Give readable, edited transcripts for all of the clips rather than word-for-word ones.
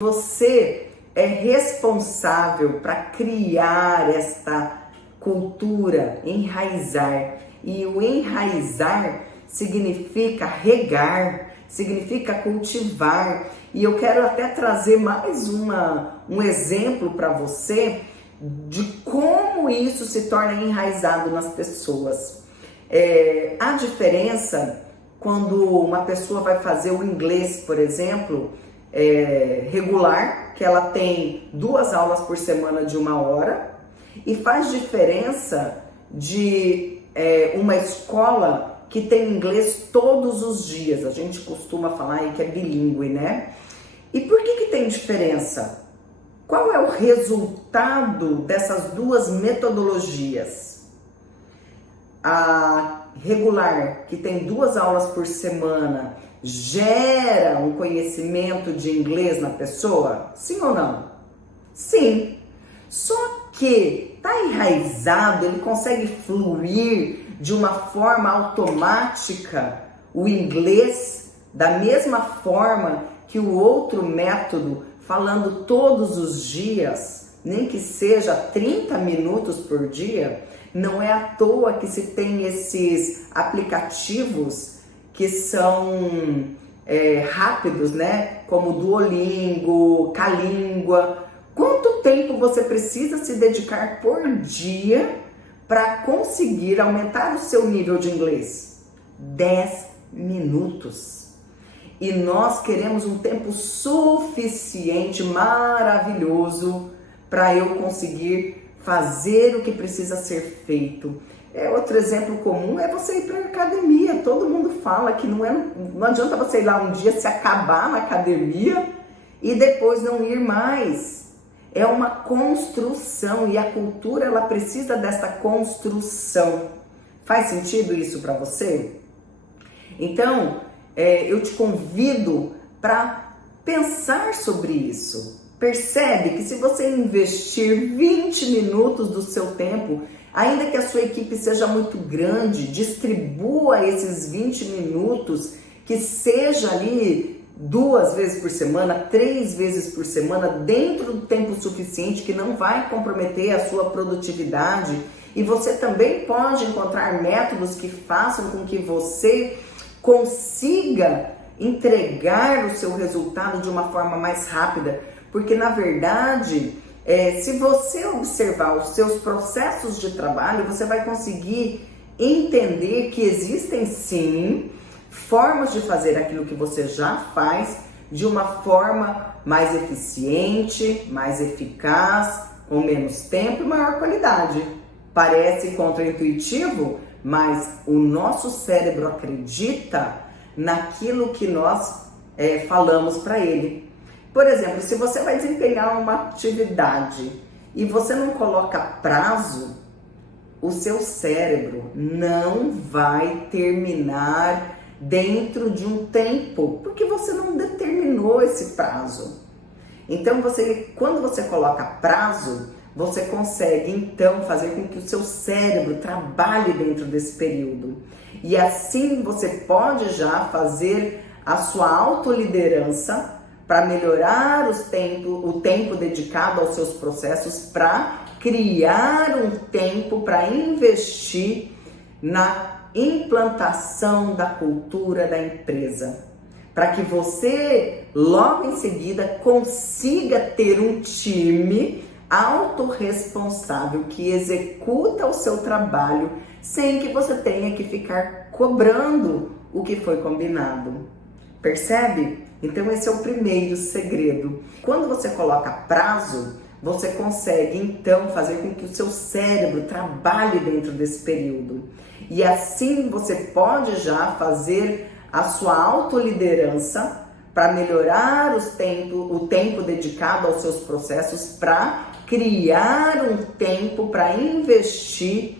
Você é responsável para criar esta cultura, enraizar. E o enraizar significa regar, significa cultivar. E eu quero até trazer mais um exemplo para você de como isso se torna enraizado nas pessoas. A diferença quando uma pessoa vai fazer o inglês, por exemplo, regular, que ela tem 2 aulas por semana de 1 hora, e faz diferença de uma escola que tem inglês todos os dias. A gente costuma falar aí que é bilíngue, né? E por que tem diferença? Qual é o resultado dessas duas metodologias? A regular, que tem 2 aulas por semana, gera um conhecimento de inglês na pessoa? Sim ou não? Sim. Só que está enraizado, ele consegue fluir de uma forma automática o inglês da mesma forma que o outro método, falando todos os dias, nem que seja 30 minutos por dia. Não é à toa que se tem esses aplicativos que são rápidos, né? Como Duolingo, Calíngua. Quanto tempo você precisa se dedicar por dia para conseguir aumentar o seu nível de inglês? 10 minutos. E nós queremos um tempo suficiente, maravilhoso, para eu conseguir fazer o que precisa ser feito. Outro exemplo comum é você ir para a academia. Todo mundo fala que não adianta você ir lá um dia se acabar na academia e depois não ir mais. É uma construção e a cultura ela precisa dessa construção. Faz sentido isso para você? Então, eu te convido para pensar sobre isso. Percebe que se você investir 20 minutos do seu tempo, ainda que a sua equipe seja muito grande, distribua esses 20 minutos, que seja ali 2 vezes por semana, 3 vezes por semana, dentro do tempo suficiente, que não vai comprometer a sua produtividade. E você também pode encontrar métodos que façam com que você consiga entregar o seu resultado de uma forma mais rápida. Porque, na verdade, se você observar os seus processos de trabalho, você vai conseguir entender que existem, sim, formas de fazer aquilo que você já faz de uma forma mais eficiente, mais eficaz, com menos tempo e maior qualidade. Parece contraintuitivo, mas o nosso cérebro acredita naquilo que nós falamos para ele. Por exemplo, se você vai desempenhar uma atividade e você não coloca prazo, o seu cérebro não vai terminar dentro de um tempo, porque você não determinou esse prazo. Então, quando você coloca prazo, você consegue então fazer com que o seu cérebro trabalhe dentro desse período. E assim você pode já fazer a sua autoliderança para melhorar o tempo dedicado aos seus processos, para criar um tempo para investir na implantação da cultura da empresa, para que você logo em seguida consiga ter um time autorresponsável que executa o seu trabalho sem que você tenha que ficar cobrando o que foi combinado. Percebe? Então esse é o primeiro segredo. Quando você coloca prazo, você consegue então fazer com que o seu cérebro trabalhe dentro desse período. E assim você pode já fazer a sua autoliderança para melhorar o tempo dedicado aos seus processos, para criar um tempo para investir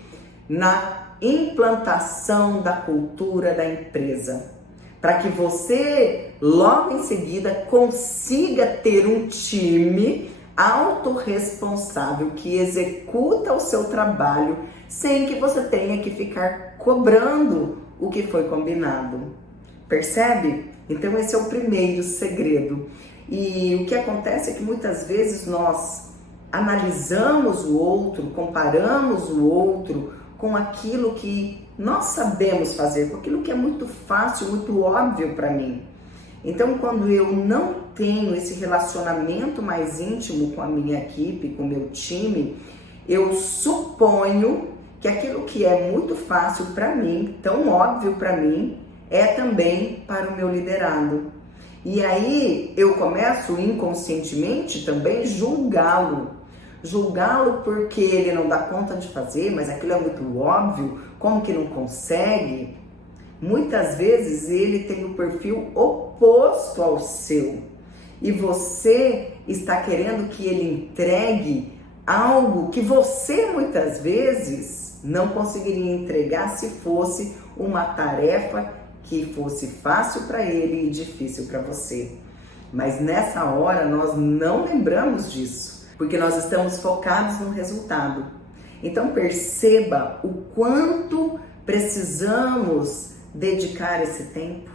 na implantação da cultura da empresa, para que você logo em seguida consiga ter um time autorresponsável que executa o seu trabalho sem que você tenha que ficar cobrando o que foi combinado. Percebe? Então esse é o primeiro segredo. E o que acontece é que muitas vezes nós analisamos o outro, comparamos o outro com aquilo que nós sabemos fazer, com aquilo que é muito fácil, muito óbvio para mim. Então, quando eu não tenho esse relacionamento mais íntimo com a minha equipe, com o meu time, eu suponho que aquilo que é muito fácil para mim, tão óbvio para mim, é também para o meu liderado. E aí eu começo inconscientemente também julgá-lo. Julgá-lo porque ele não dá conta de fazer, mas aquilo é muito óbvio, como que não consegue? Muitas vezes ele tem o perfil oposto ao seu e você está querendo que ele entregue algo que você muitas vezes não conseguiria entregar se fosse uma tarefa que fosse fácil para ele e difícil para você. Mas nessa hora nós não lembramos disso, porque nós estamos focados no resultado. Então perceba o quanto precisamos dedicar esse tempo.